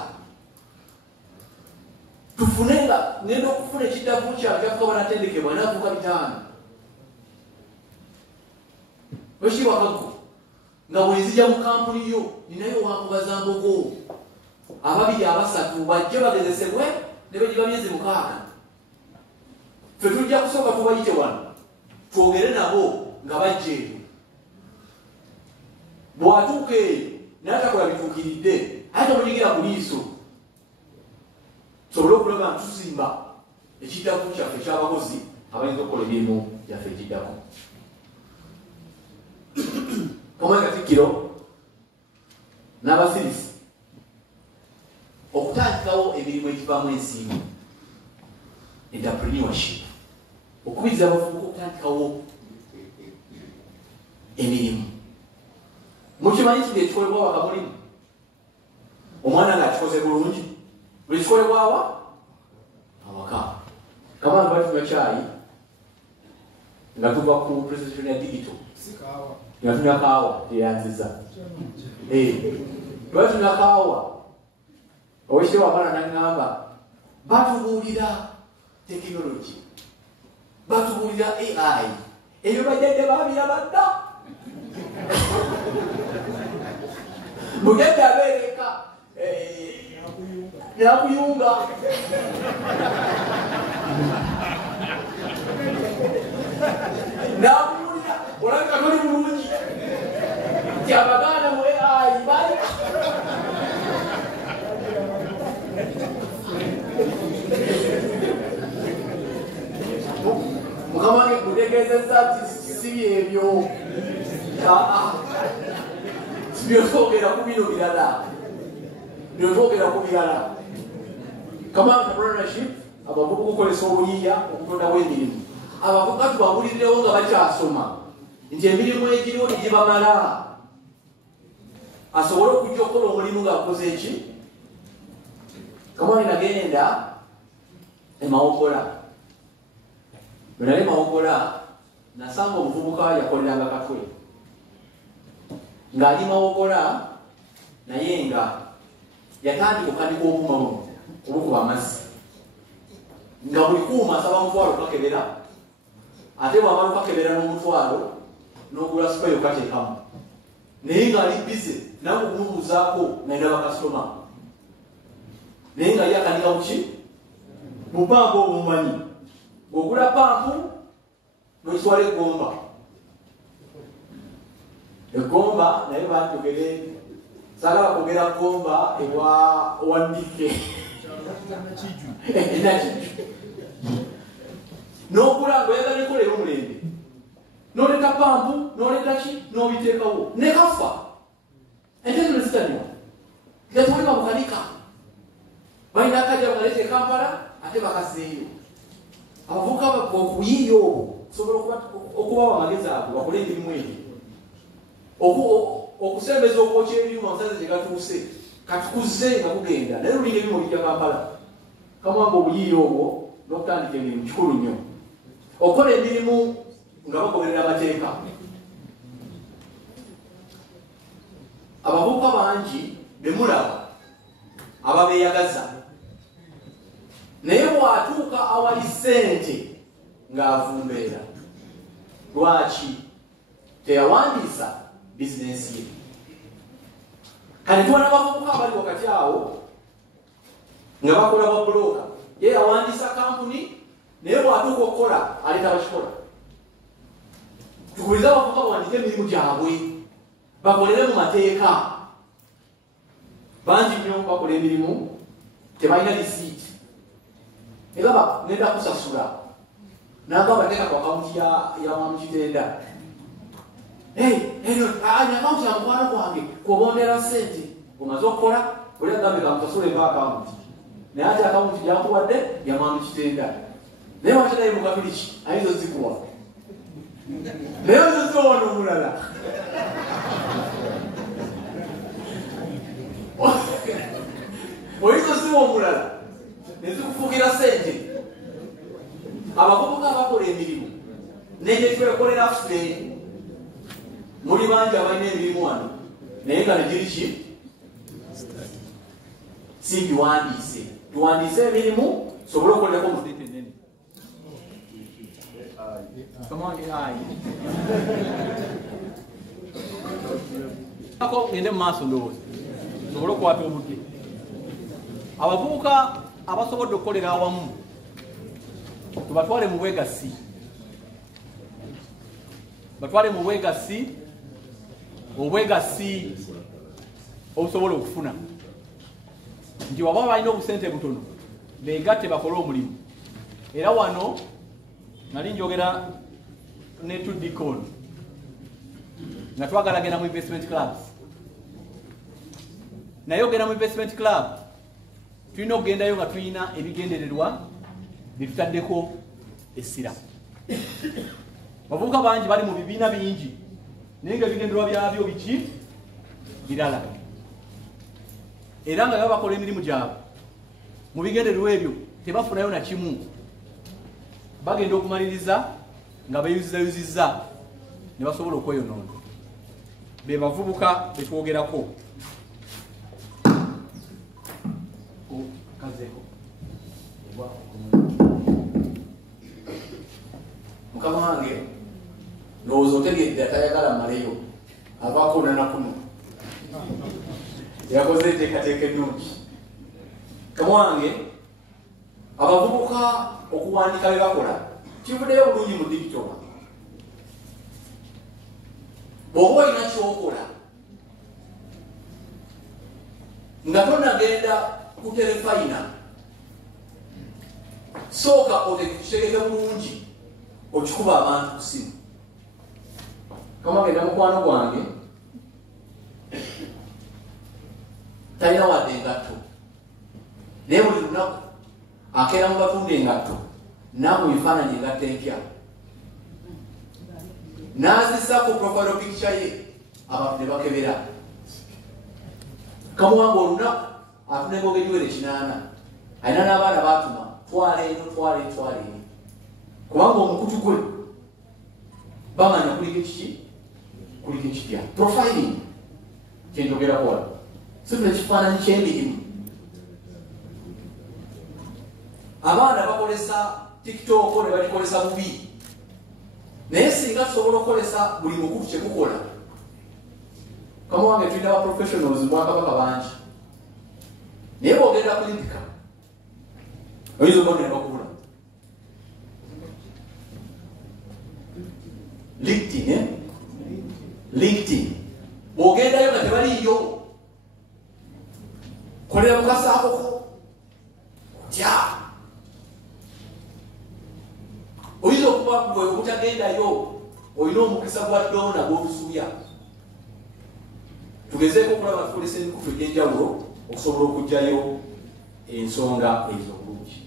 tufune nga ngenda okufuna ekiddako kyavuka banatendekebwa navuka 5 wekibakago nga bwenzija mu kampuni yo ninayo wankubaza mbogo 2-3 bajje bagezesebwe ne begiba myezi 6 ffe tujja kusooka tubayite wano twogere nabo nga bajja eyo bwatuuka eyo naye atakola bituukiridde ate munyigira ku liiso sobole okulaba nti tuzimba ekiddako kyaffe ekyabakozi abayinza okukola emirimu gyaffe ekiddako Omwami Katikkiro n'abasirisi okutandikawo emirimu egivaamu ensimbi entrepreneurship okubiriza abavubuka okutandikawo emirimu mukimanyi nti ekikolebwa waka mulimu omwana ng'akikoze bulungi buli kikolebwawa awaka kabantu batunywa kyayi nga tuva ku presentation ya digital nga tunywa kaawa teyanziza batunywa kaawa owekitewa abana naŋŋamba batubuulira tekinologi batubuulira AI ebyo bajjajja babirabadda mugenda abeereka nakuyunga nakuyulira olabika toli bulungi nti Abaganda mu AI bali mukamange kutegeezesa nti si ebyo byotwogera ku bino birala kamange entrepreneurship abavubuka okukolesa obuyiiya okutondawo emirimu abavubuka tubabulirirewo nga bakyasoma nti emirimu egiriwo negibamala asobole okujja okukola omulimu ng'akoze eki kamange nagenda emawogola bwe nali mawogola nasanga omuvubuka yakoleranga katwe ng'ali mawogola naye nga yatandika okukanika obuuma obukuba amazzi nga buli kuuma asaba omutwalo kakebera ate bwamala okakebera n'omutwalo n'ogula sipayo okateekamu naye ng'ali bize nawe okumubuuzaako naenda bakasitoma naye nga yakanika buki bupampu obumumanyi ng'ogula pampu n'okitwala egomba naye banjogere sagala kwogera gomba ewandike nakiju n'okula ng'oyagala nekolera omulembe n'oleta pampu n'oleta ki n'obiteekawo nekafa ente zino zitanywa gatwalibwa bukanika balina akajja bakaleta Kampala ate bakazeeyo abavubuka okuyiiya okwo osobola okubawa amagezi ago bakole emirimu egyo okusembeza okwokya ebyuma amasaza gye gatuuse katukuze nga kugenda naye lulinga ebyuma bijja Kampala kamwanga obuyiiya obwo n'okutandika emirimu kikulu nnyo okukola emirimu nga bagoberera amateeka abavubuka bangi bemulaba ababeeyagaza naye bw'atuuka awali ssente ng'avumbeera lwaki teyawandiisa bizinensi ye kale tuwana abavubuka abali wakati awo nga bakola babuloka ye yawandiisa kampuni naye bw'atuuka okukola aleeta bakikola tukubiriza abavubuka bawandike emirimu gyabwe bakolere mu mateeka bangi nnyo bakola emirimu tebalina lisiiti era ngenda kusasula nagamba teeka ku akawunti ya Mwamukitenda akawunti ya mukwano gwange kwobondera sente omaze okukola oli agambe kamusasula enva akawunti naye ate akawunti gyakuwadde ya Mwamukitenda naye waterayo mukatuliki ayinza ozikuwa naye oziziwona omulala oyinza osiwa omulala nezikufuukira sente abavubuka abakola emirimu negye-twekolera ffe muli bangi abalina emirimu wano naye nga negiri ki si biwandiise tuwandiise emirimu sobole okukolerako mu sente enene ngende mu maaso ndowooza sobole okukwata obudde abavubuka abasobodde okukolera awamu tubatwale mu bwegassi batwale mu obwegassi obusobola okufuna nti waba balina obusente butono beegatte bakole omulimu era wano nali njogera ne tudikono nga twagala genda mu investment clubs naye ogenda mu investment club tulina okugendayo nga tulina ebigendererwa byetutaddeko essira bavubuka bangi bali mu bibiina bingi naye nga ebigendererwa byabyo biki birala era nga baba bakola emirimu gyabwe mu bigendererwa ebyo tebafunayo na kimu bagenda okumaliriza nga beyuzizayuzizza ne basobola okweyonoona be bavubuka betwogerako mukama wange ndowooza otegedde atayagala maleyo avaako nanakuno yakoze enteekateeka ennungi mukama wange abavubuka okuwandika bye bakola kivuddeyo bulungi mu digitoba bw'oba olina kyokola nga tonagenda ku terefayina sooka otegeke bulungi okikuba abantu ku simu kama genda mukwano gwange talina wadde engatto naye buli lunaku akeera mu batunda engatto namu ebifaananyi engatto empya n'azisa ku profile picture ye abantu ne bakebera kamuwanga olunaku atuna engoga egiwere 8 alina n'abaana batuma twala eno twala eno kubanga omukutu gwe bamanya kuliko ekitya profiling kyenjogera kola sifuna ekifaananyi ky'emirimu abaana bakolesa tiktok ne bagikolesa bubi naye singa tusobola okukolesa buli mukutu kyegukola kamuwange tulina ba professionals mwakabaka bangi naye bwogenda kulimpika oyinza okubona ne bakubula LinkedIn bw'ogendayo nga tebaliyo kolera mukasaakoko kutya oyinza okuba gwe obutagendayo olina omukisa gwa dona gw'obusuubya tugezeeko okulaba tukolesa emikutu egy'enjawulo okusobola okugyayo ensonga ezo bulungi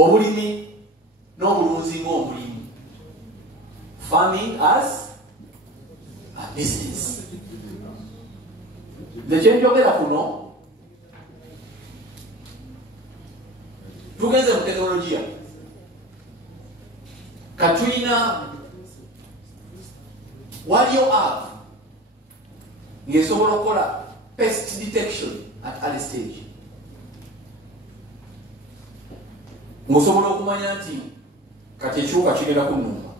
obulimi n'obulunzi ng'omulimu, farming as a business. Nekyenjogera kuno tugenze mu tekinologiya katulina waliyo app ng'esobola okukola pest detection at early stage. Ng'osobola okumanya nti kati ekiwuka kigenda kunnuma,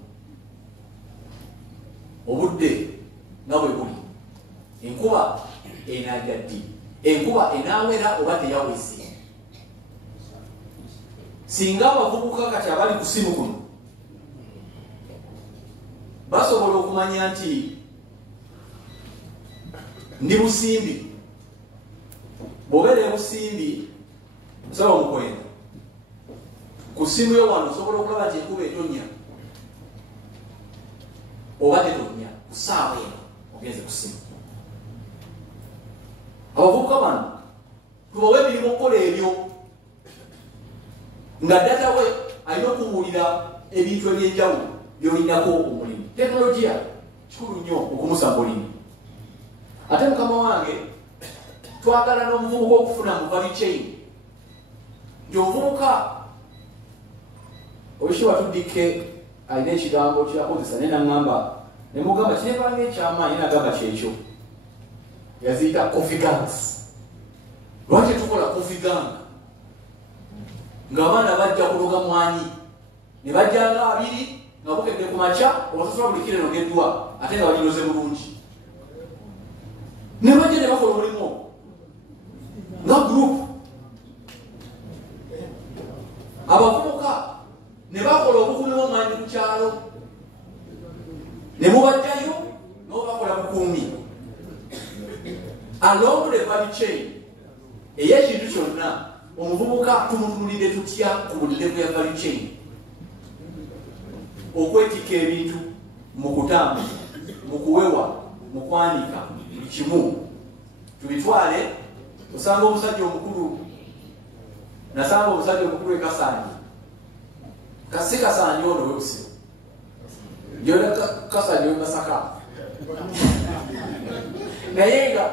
obudde nga bwe buli, enkuba enajja ddi, enkuba enaawera oba teyaweze. Singa abavubuka kati abali ku simu kuno basobola okumanya nti ndi Busimbi, bw'obeera e Busimbi musaba omukwenda ku simu yo wano osobola okulaba nti enkuba etonnya oba tetonnya ku ssaawa eno ogenze ku simu. Abavubuka bano tubawe emirimu okukola ebyo nga data we alina okubuulira ebintu ebyenjawulo byolinako omulimu. Tekinologiya kikulu nnyo okumusamba olimi. Ate mukama wange twagala n'omuvubuka okufuna mu value chain nti omuvubuka obishiba tuddike alina ekigambo kyakozesa naye naŋŋamba ne mugamba kirebanga ekyamaanyi nagamba kyekyo, yaziyita coffee gangs. Lwaki tukola coffee gang? Ng'abaana bajja kunoga mwanyi ne bajja nga abiri nga bukedde ku makya obasasula buli kiro enogeddwa ate nga baginoze bulungi, ne bajja ne bakola omulimu nga group. Abavubuka ne bakola obukuumi bw'omwanyi ku kyalo ne mubajjayo nabo bakola bukuumi. Along the value chain ey'ekintu kyonna omuvubuka tumutunulire tutya ku buli level ya value chain. Okwetika ebintu mu kutamba, mu kuwewa, mu kwanika, buli kimu tubitwale. Osanga omusajja omukulu, nasanga omusajja omukulu ekasaanyi kasi kasaanyi ono wekusiba gyona kasaanyi wemasaka naye nga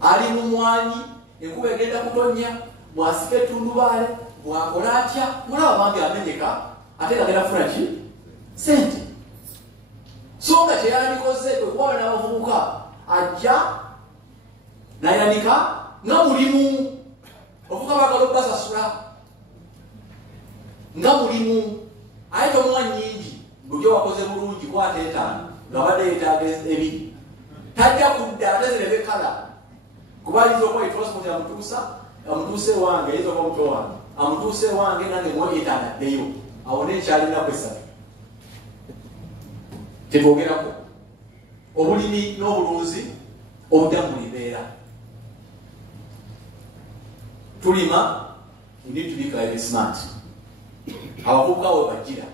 ali mu mwanyi, enkuba egenda kutonnya, bwasika etundubaale, bwakola atya, mulaba bambi amenyeka ate nga agenda kufuna ki sente. So nga kyeyandikoze kwe kubawe n'abavubuka ajja nayanika nga mulimu, ovuka bagala obbasasula nga mulimu, aye tomwa nnyingi, buli wakoze bulungi kwata 5 nga badde yeetaaga 2 tajja kudda ate zirebe kala kuba ayinza okuba etrosmoti amutuuse wange, ayinza okuba omuto wange amutuuse wange nange mweyeetaagaddeyo awo nekyalinaku 3 tetwogerako. Obulimi n'obulunzi obuddamu buli mbeera. Tulima, you need to be very smart. Abavubuka we bajjira,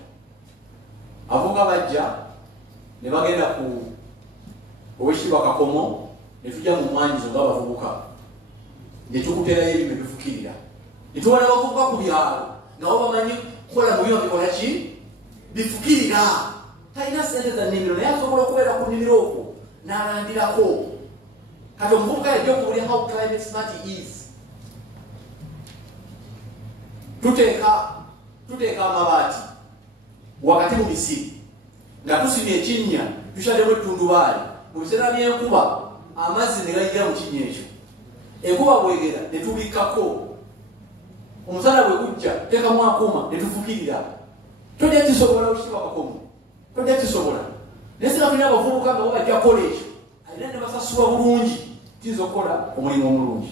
abavubuka bajja ne bagenda ku owekitiibwa Kakomo ne tujja mu mwanyizo ng'abavubuka ne tukuterayo ebintu ebifukirira, ne tubona abavubuka ku byalo nabo bamanyi kukola mu bino bikola ki bifukirira. Talina sente za nnimiro naye asobola okubeera ku nnimiro okwo n'alandirako. Kati omuvubuka yajja okuwulira how climate smart is. Tuteeka amabaati wakati mu misiri nga tusibye ekinnya tukyaddemu ettundubaali. Mu biseera by'enkuba amazzi ne gayira mu kinnya ekyo, enkuba bwegera ne tubikkako, omusana bwe gujja teekamu akuuma ne tufukirira. Tojja kisobola okitiibwa Kakomo, tojja kisobola. Naye singa tulina abavubuka nga bajja kukola ekyo, alina ne basasulwa bulungi, kiyinza okukola omulimu omulungi.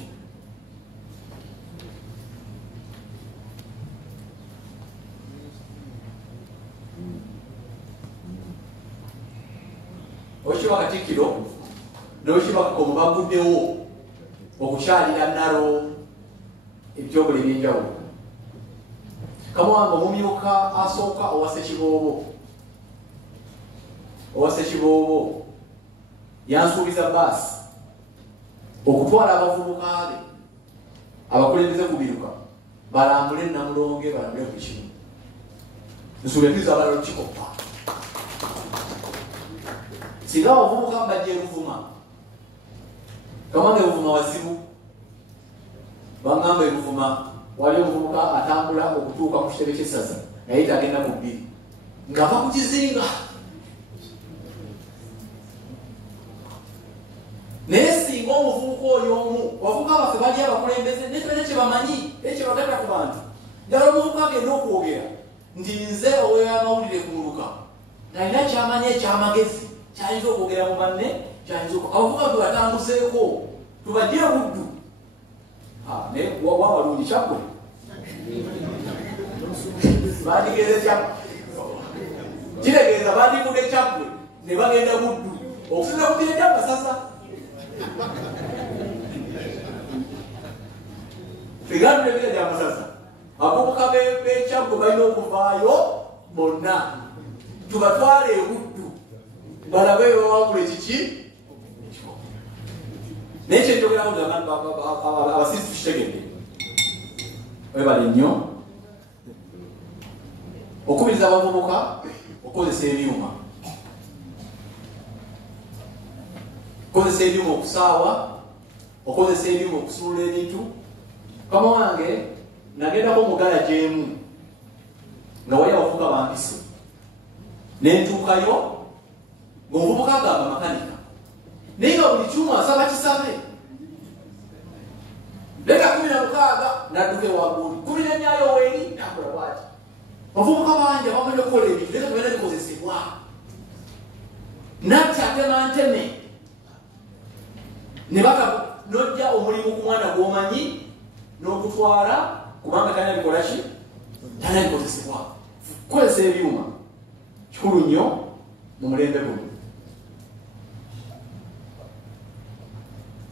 Okiba Katikkiro n'okiba Kakomo baguddewo okukyalira Naro ebitongole ebyenjawulo. Kamuwanga omumyuka asooka owa Ssekiboobo yansuubiza baasi okutwala abavubuka be abakulembeze ku biruka balambule Namulonge balambule ku kimu nsulepiza abalala kikopa singa bavubuka bajja Ruvuma kamange Ruvuma wazibu bangamba Ruvuma wali omuvubuka atambula okutuuka ku kitebe ky'essaza naye tagenda ku bbiri ng'ava ku kizinga naye singa omuvubuka oyo omu bavubuka baffe bali abakulembeze netulina kye bamanyi ekyo bagata ku bantu ddala omuvubuka agenda okwogera nti nze ow'amawulire ku muluka nalina kyamanya ekyamagezi kyayinza okwogera mu banne kyayinza abavubuka tubatambuzeeko tubajje buddu naye wawalungi kyakwe bandigeeza kyakwe kiregeeza bandikude kyakwe ne bagenda buddu okusinza kugenda Masasa Figante vile ya Masasa abavubuka b'ekyagwe balina okuvaayo bonna tubatwale buddu balabe bawangula ekiki naye kyenjogerawo abasizi tukitegedde webale nnyo okubiriza abavubuka okukozesa ebyuma okusaawa okozesa ebyuma okusulula ebintu kama wange nagendako mugala gyemu nga wali abavubuka bampiso nentuukayo ng'omuvubuka agamba makanika naye nga buli kyuma asaba kisabe leka 16 nadduka ewaggulu 14 weeri nakola bwati bavubuka bangi abamanyi okukola ebintu leka tugenda bikozesebwa natti atema nteme ne baka nojja omulimu ku mwana gw'omanyi n'okutwala kubanga talina bikola ki talina bikozesebwa kukozesa ebyuma kikulu nnyo mu mulembe guno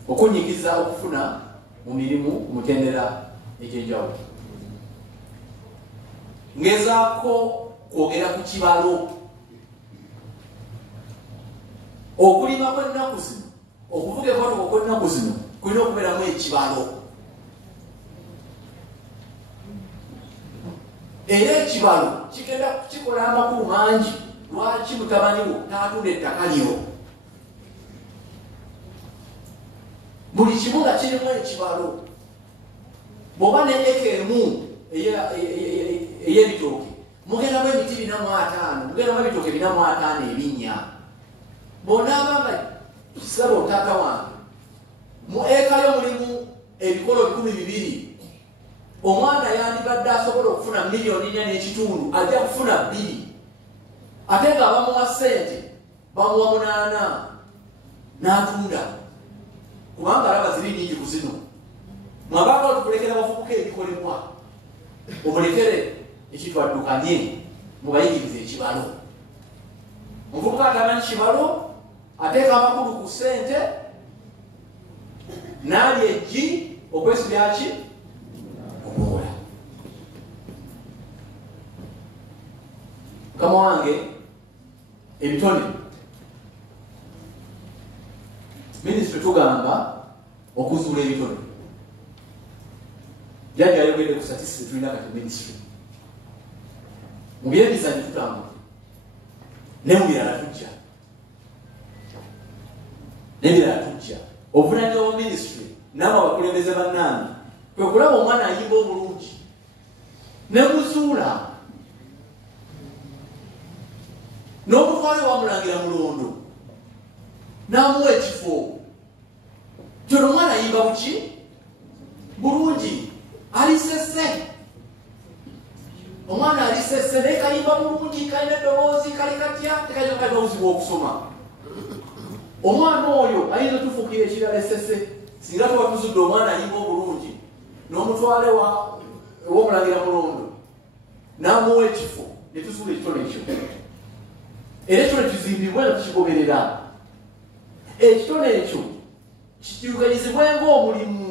okunyigiza okufuna mu mirimu ku mutendera egy'enjawulo ngezaako kwogera ku kibalo okulima kw'ennaku zino okuvuga ekwatuka okw'ennaku zino kulina okubeeramu ekibalo era ekibalo kigenda kikola amakulu mangi lwaki mutabaniwo taatunda ettaka lyo buli kimu nga kirimu ekibalo bw'oba ne eka emu ey'ebitooke mugendamu emiti 45 mugendamu ebitooke 45 ebinnya bw'onaabanga kisaba otaata wange mu ekayo mulimu ebikolo 200 omwana yandibadde asobola okufuna $1.4 million ajja kufuna 2 ate nga bamuwa ssente bamuwa 8 n'atunda kubanga alaba ziri nyingi ku zino mwabaagala tukulekera abavubuka ebikolebwa omulekere ekitwaddukanye mubayigiriza ekibalo omuvubuka atamanyi kibalo ateeka amakulu ku ssente n'alya eggi okwesibyaki okuwola mukama wange ebitone minisitule tugamba okuzuula ebitone jajja ayogedde ku statisiti tulina kati minisitule mu byemizanyo tutambula ne mu birala tujja nebirala tujja obuvunanyizibwa bwa minisitule naabo abakulembeze bannange kwe kulaba omwana ayimba obulungi ne muzuula n'omutwale wamulangira mulondo n'amuwa ekifo kyono omwana ayimba buki bulungi alisese omwana alisese naye kayimba bulungi kalina eddoboozi kali katya tekayina kalina obuzibu okusoma omwana oyo ayinza tufuukira ekirala esese singa tuba tuzudde omwana ayimba obulungi n'omutwale w'omulangira mulondo n'amuwa ekifo ne tusuula ekitone ekyo era ekitone kizimbibwe nga tukigoberera ekitone ekyo kityukanyizibwe ng'omulimu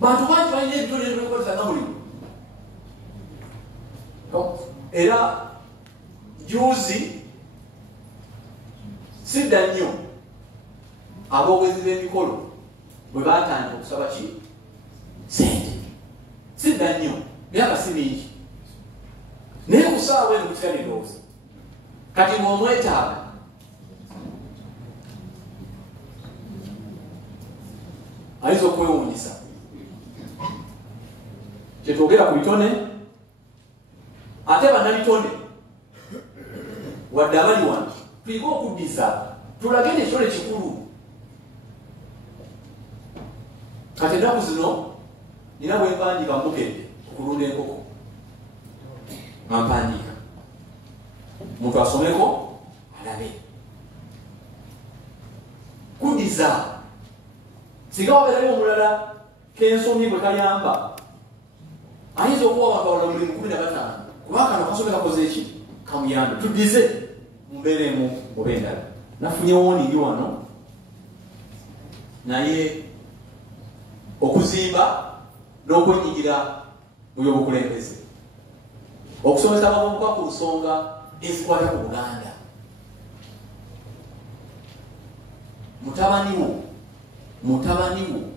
bantu bangi balina ebitone ebyokukozesa nga mulimu era juzi sidda nnyo aboogezi b'emikolo bwe batandika okusaba ki sente sidda nnyo myaka si mingi naye kusaawa eno kutika nerowooza kati ng'omwetaaga ayinza okwewuunyisa kyetwogera ku bitone ate bannabitone wadde abali wano tuyige okuddiza tulage nekitone kikulu kati ennaku zino nina bwempandiika mbukedde okulunda enkoko nga mpandiika muntu asomeko alabe kuddiza singa wabeerayo omulala kensomye bwe kayamba ayinza okuwa abantu awala mulimu 15 kuba kano kasome kakoze eki kamuyambe tuddize mumbeeremu oba endala nafunye woningi wano naye okuzimba n'okwenyigira mu byobukulembeze okusomesa abavubuka ku nsonga ezikwata ku Buganda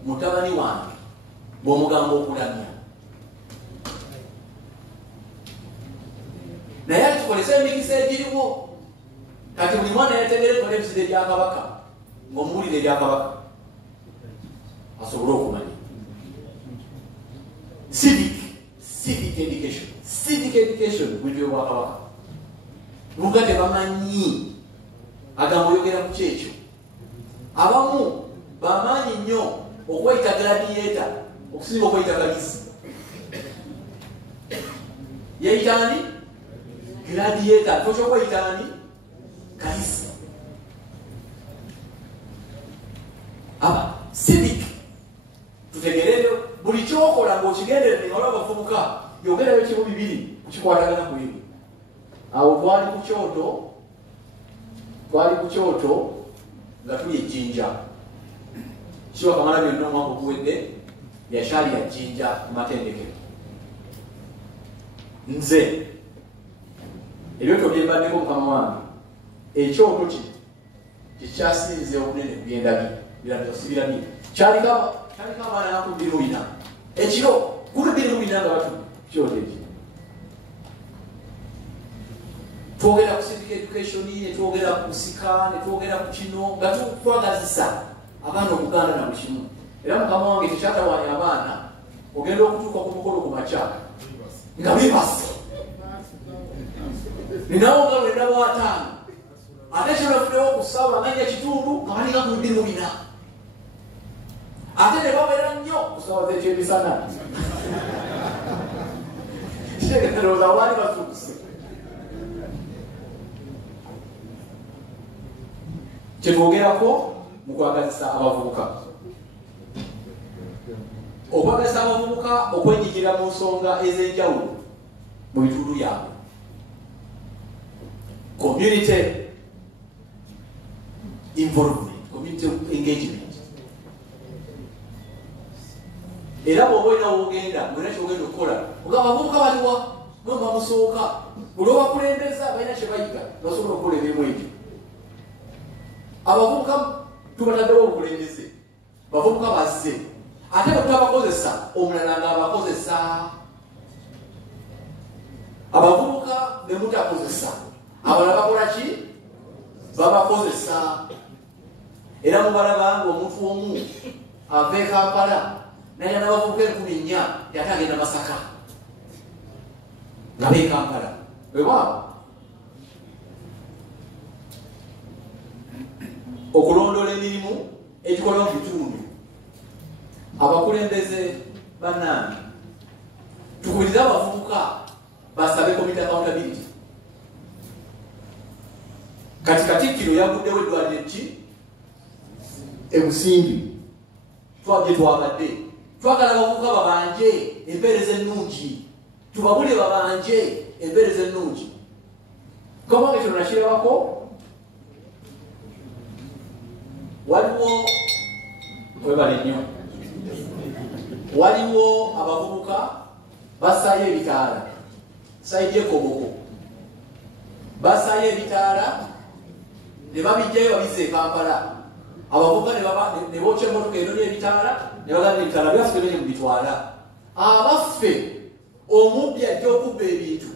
mutabani wange bw'omugamba okulamya naye atukolesa emikisa egiriwo kati buli mwana yategere tole ebisire ebya Kabaka ng'omuwulire ebya Kabaka asobole okumanya civic education bwitwe bwa Kabaka luga tebamanyi agamba oyogera ku kyekyo abamu bamaanyi nnyo okweyita gladiator okusinga okweyita kalisi yeyitaani gladiator kyo kyokweyitaani kalisi aba civic tutegereyo buli kyokola ng'okigenderere nga olaba abavubuka yogerayo kimu bibiri kukikwatagana ku ebyo awo twali ku kyoto nga tuli ejjinja kiwa kamala byonna omwaka oguwedde yakyali ya jjinja mu matendekero nze ebyoto byembaddeko mukama wange ekyoto kikyasinze obunene kubyendabye birabirabye kyaliko abaana naku 24 ekiro 24 nga batu kyoto eki twogera ku civic education netwogera ku kusika netwogera ku kino nga twagazisa abaana okuganda na buli kimu era mukama wange tekyatawaanya abaana ogenda okutuuka ku mukolo ku makya nga bibase ninawo nga 25 ate kyebafunewo ku ssaawa nga 1:00 nga balinga ku 24 ate ne babeera nnyo ku ssaawa z'ekyemisana kitegeerooza waali basukuse kyetwogerako mu kwagazisa abavubuka okwagazisa abavubuka okwenyigira mu nsonga ez'enjawulo mu bitundu byabwe community involvement, community engagement era bw'oba olina wogenda mulina kyogenda okukola ogamba abavubuka baliwa nomba musooka buli obakulembeza balina kyebayiga basobola okukola emirimu ebyo abavubuka tubataddewo obukulembeze bavubuka bazze ate bwe tutabakozesa omulala ng'abakozesa abavubuka ne mutakozesa abalala bakola ki babakozesa era mubalaba nga omuntu omu ava e Kampala naye n'abavubuka 4,000 yate agenda Masaka nga be Kampala webwabo okulondoola emirimu egikolwa mu bitundu abakulembeze bannange tukubirize abavubuka basabe community accountability kati Katikkiro yaguddewo eddwaliro ki ebusimbi twabye twabadde twagala abavubuka babanje empeereza ennungi tubabule babanje empeereza ennungi kabanga ekyo nakirabako waliwo webale nnyo waliwo abavubuka basaayo ebitaala saidi ekoboko basaayo ebitaala ne babijjayo babizza e Kampala abavubuka ne bookya emmotoka eno n'ebitaala ne bagamba ebitaala byaffe bye mubitwala abaffe omubbi ajja okubba ebintu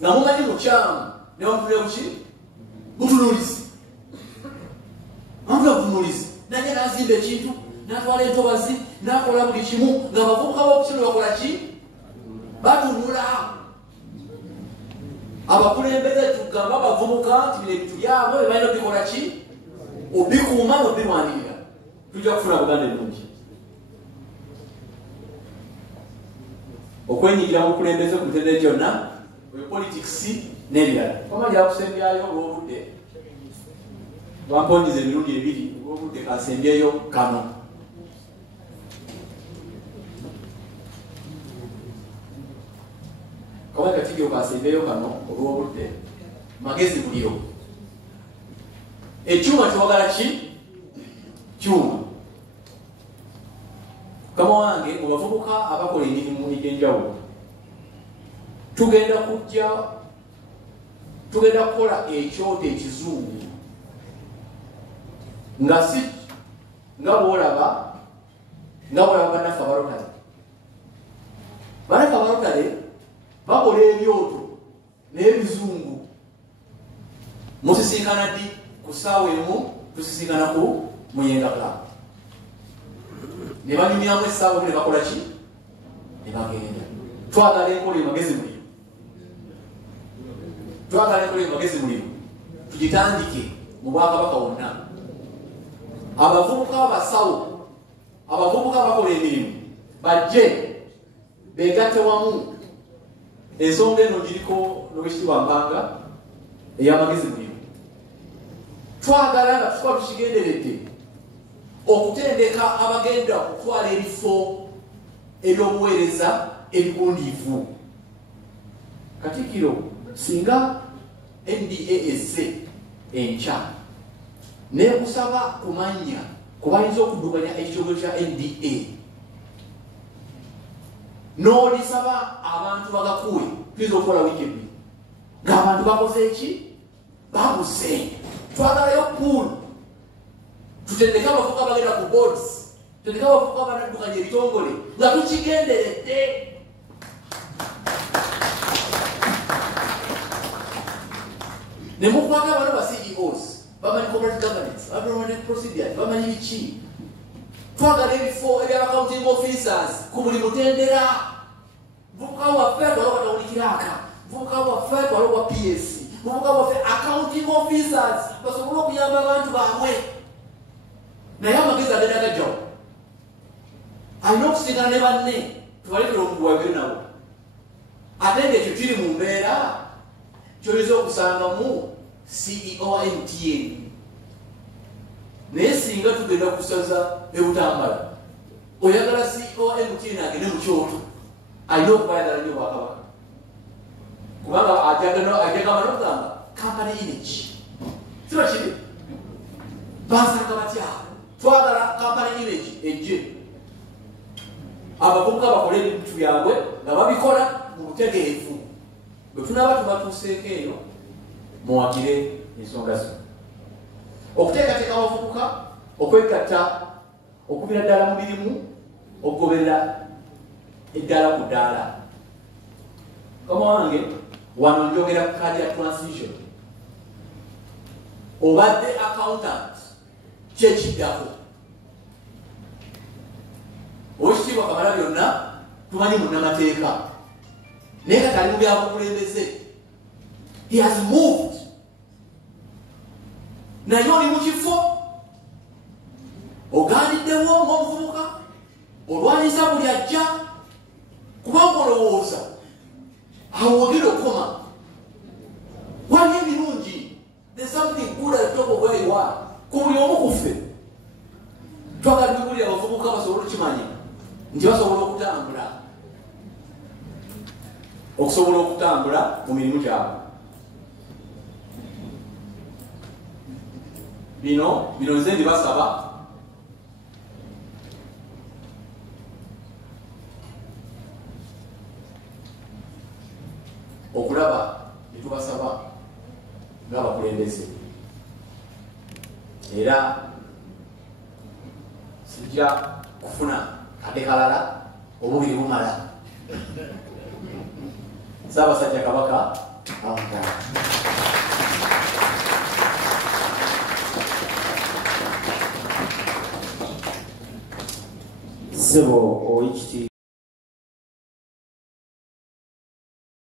nga mumanyi mukyamu ne bamutulira buki butunulizi amutula butunulizi naye nazimba ekintu natwala entobazi nakola buli kimu nga abavubuka b'okukino bakola ki batunula abakulembeze tugamba abavubuka nti bino ebintu byabwe bebalina obikola ki obikuuma nobirwanirira tujja kufuna buganda ennungi okwenyigira mu bukulembeze ku mitendera gyonna politics n'ebirala pamajja kusembyayo olw'obudde bamponyiza emirundi ebiri olw'obudde kasembyeyo kano kabaka katijo kasembyeyo kano olw'obudde magezi buliro ekyuma kiwagala ki kyuma kama wange mu bavubuka abakola emirimu egy'enjawulo tugenda kukola ekyoto ekizungu nga si nga bwolaba bannaffe abalotale bakola ebyoto n'ebizungu musisinkana ddi ku ssaawa emu tusisinkana ku Muyenga Club ne banyumyamu essaawa ne bakola ki ne bagenda twagala enkola emagezi muliro tugitandike mu bwakabaka wonna abavubuka abasawo abavubuka abakola emirimu bajje begatte wamu ensonga eno giriko n'obwekitiibwa Mpanga ey'amagezi muliro twagala nga tukuba tukigenderedde okutendeka abagenda okutwala ebifo eby'obuweereza ebigundiivu Katikkiro singa NDA esse enkya nekusaba kumanya kubayinza okuddukanya ekitongole kya NDA n'olisaba abantu bagakuwe tuyinza okukola wiiki ebbiri ng'abantu bakoze eki babuse twagalayo pool tutendeke abavubuka bagenda ku boards tutendeke abavubuka banaddukanya ebitongole nga tukigenderedde ne mukwata abantu ba CEOs bamanyi corporate governance bamanyi procedures bamanyi biki twagala ebifo eby'accounting officers ku buli mutendera vubuka waffe twalokatawulikiraka vubuka waffe twalokwa PS vubuka waffe accounting officers basobole okuyamba abantu baabwe naye amagezi agenda gajjawo alina okusinkana ne banne tubalekera omuguwabire nabo ate ngaekyo kiri mu mbeera kyoyinza okusangamu CEO MTN naye singa tugenda kusaza ebutambala oyagala CEO MTN agende mu kyoto alina okubayagala nnyo Bwakabaka kubanga ajagamba n'okugamba company image kiba kiri bansanga batya twagala company image ejje abavubuka bakola ebintu byabwe nga babikola mu butegeevu bwe tunaba tubatuuseeko eyo muwagire ensonga zino okuteekateeka abavubuka okwegatta okubira ddala mu mirimu okugoberera eddaala ku ddaala kama wange wano njogera ku kaadi ya transition obadde accountant kyekiddako owekitiibwa Kamalabyonna tumanyi munnamateeka naye kati ali mu byabukulembeze he has moved naye oli mu kifo ogandiddewo ng'omuvubuka olwanyisa buli ajja kubanga olowooza awo wogere okoma waliyo ebirungi there's something good at the top of where you are ku buli omu kuffe twagala tubulira abavubuka basobole okukimanya nti basobola okutambula mu mirimu gyabwe bino nze ndibasaba okulaba netubasaba ng'abakulembeze era sijja kufuna kade kalala obubiri bumala. Ssaabasajja Kabaka awanga. Ssebo ow'ekitiibwa